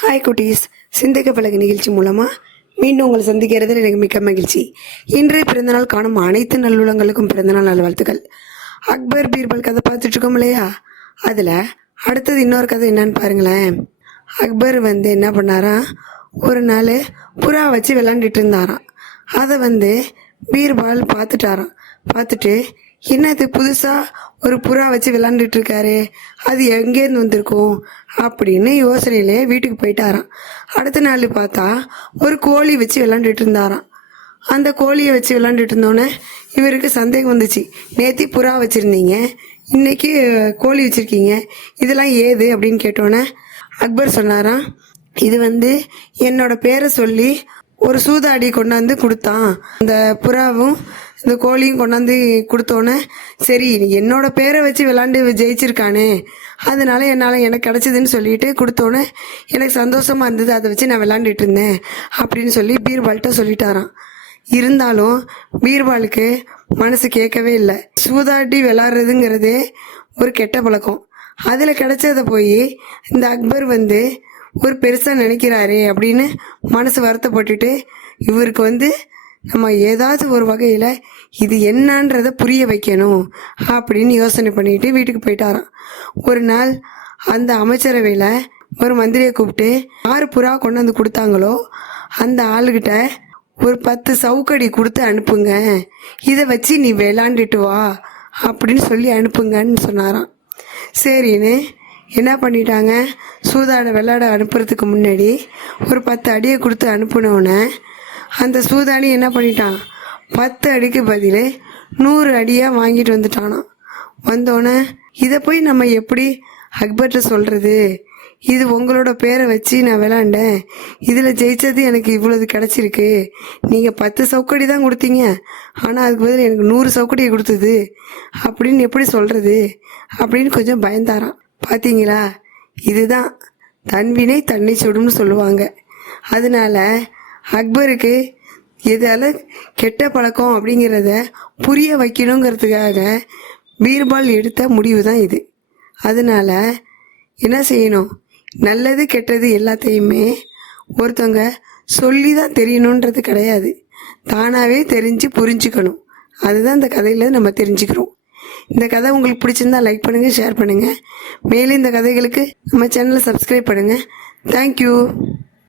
Hi குட்டீஸ். சிந்திக்க பழகு நிகழ்ச்சி மூலமாக மீண்டும் உங்களை சந்திக்கிறதில் எனக்கு மிக்க மகிழ்ச்சி. இன்றைய பிறந்தநாள் காணும் அனைத்து நல்லுளங்களுக்கும் பிறந்தநாள் நல்வாழ்த்துக்கள். அக்பர் பீர்பல் கதை பார்த்துட்ருக்கோம் இல்லையா? அதில் அடுத்தது இன்னொரு கதை என்னன்னு பாருங்களேன். அக்பர் வந்து என்ன பண்ணாராம் ஒரு நாள் புறா வச்சு விளாண்டுட்டு இருந்தாராம். அதை வந்து பீர்பால் பார்த்துட்டாராம். பார்த்துட்டு என்னது புதுசாக ஒரு புறா வச்சு விளாண்டுட்டு இருக்காரு அது எங்கேருந்து வந்திருக்கும்? அப்படின்னு யோசனையிலே வீட்டுக்கு போயிட்டாராம். அடுத்த நாள் பார்த்தா ஒரு கோழி வச்சு விளாண்டுட்டு இருந்தாராம் அந்த கோழியை வச்சு விளாண்டுட்டு இருந்தோன்னே இவருக்கு சந்தேகம் வந்துச்சு. நேத்தி புறா வச்சுருந்தீங்க. இன்னைக்கு கோழி வச்சுருக்கீங்க. இதெல்லாம் ஏது? அப்படின்னு கேட்டோன்னே அக்பர் சொன்னாராம் இது வந்து என்னோட பேரை சொல்லி ஒரு சூதாடி கொண்டாந்து கொடுத்தான். அந்த புறாவும் இந்த கோழியும் கொண்டாந்து கொடுத்தோன்னே சரி என்னோட பேரை வச்சு விளாண்டு ஜெயிச்சிருக்கானே அதனால என்னால் எனக்கு கிடச்சிதுன்னு சொல்லிட்டு கொடுத்தோன்னே எனக்கு சந்தோஷமாக இருந்தது அதை வச்சு நான் விளாண்டுட்டு இருந்தேன் அப்படின்னு சொல்லி பீர்பால்கிட்ட சொல்லிட்டாராம். இருந்தாலும் பீர்பாலுக்கு மனசு கேட்கவே இல்லை. சூதாட்டி விளாட்றதுங்கிறதே ஒரு கெட்ட பழக்கம். அதில் கிடைச்சத போய் இந்த அக்பர் வந்து ஒரு பெருசாக நினைக்கிறாரே அப்படின்னு மனசு வருத்தப்பட்டுட்டு இவருக்கு வந்து நம்ம ஏதாவது ஒரு வகையில் இது என்னன்றதை புரிய வைக்கணும் அப்படின்னு யோசனை பண்ணிக்கிட்டு வீட்டுக்கு போயிட்டாராம். ஒரு நாள் அந்த அமைச்சரவையில் ஒரு மந்திரியை கூப்பிட்டு யார் புறா கொண்டு வந்து கொடுத்தாங்களோ அந்த ஆளுகிட்ட ஒரு பத்து சவுக்கடி கொடுத்து அனுப்புங்க. இதை வச்சு நீ விளாண்டுட்டு வா அப்படின்னு சொல்லி அனுப்புங்கன்னு சொன்னாராம். சரின்னு என்ன பண்ணிட்டாங்க? சூதாட விளையாட அனுப்புறதுக்கு முன்னாடி ஒரு பத்து அடியை கொடுத்து அனுப்புனோடனே அந்த சூதாடி என்ன பண்ணிட்டான்? பத்து அடிக்கு பதில் நூறு அடியாக வாங்கிட்டு வந்துட்டானாம். வந்தோடனே இதை போய் நம்ம எப்படி அக்பர்கிட்ட சொல்கிறது இது உங்களோட பேரை வச்சு நான் விளாண்டேன். இதில் ஜெயிச்சது எனக்கு இவ்வளோது கிடச்சிருக்கு. நீங்கள் பத்து சவுக்கடி தான் கொடுத்தீங்க. ஆனால் அதுக்கு பதில் எனக்கு நூறு சவுக்கடியை கொடுத்தது. அப்படின்னு எப்படி சொல்கிறது அப்படின்னு கொஞ்சம் பயந்தாரான் பார்த்தீங்களா இதுதான் தன்வினை தன்னை சுடும்னு சொல்லுவாங்க. அதனால அக்பருக்கு இதால் கெட்ட பழக்கம் அப்படிங்கிறத புரிய வைக்கணுங்கிறதுக்காக பீர்பால் எடுத்த முடிவு தான் இது. அதனால என்ன செய்யணும்? நல்லது கெட்டது எல்லாத்தையுமே ஒருத்தவங்க சொல்லி தான் தெரியணுன்றது கிடையாது. தானாகவே தெரிஞ்சு புரிஞ்சுக்கணும். அதுதான் இந்த கதையில் நம்ம தெரிஞ்சுக்கிறோம். இந்த கதை உங்களுக்கு பிடிச்சிருந்தா லைக் பண்ணுங்கள் ஷேர் பண்ணுங்கள் மேலும் இந்த கதைகளுக்கு நம்ம சேனலை சப்ஸ்கிரைப் பண்ணுங்கள் தேங்க்யூ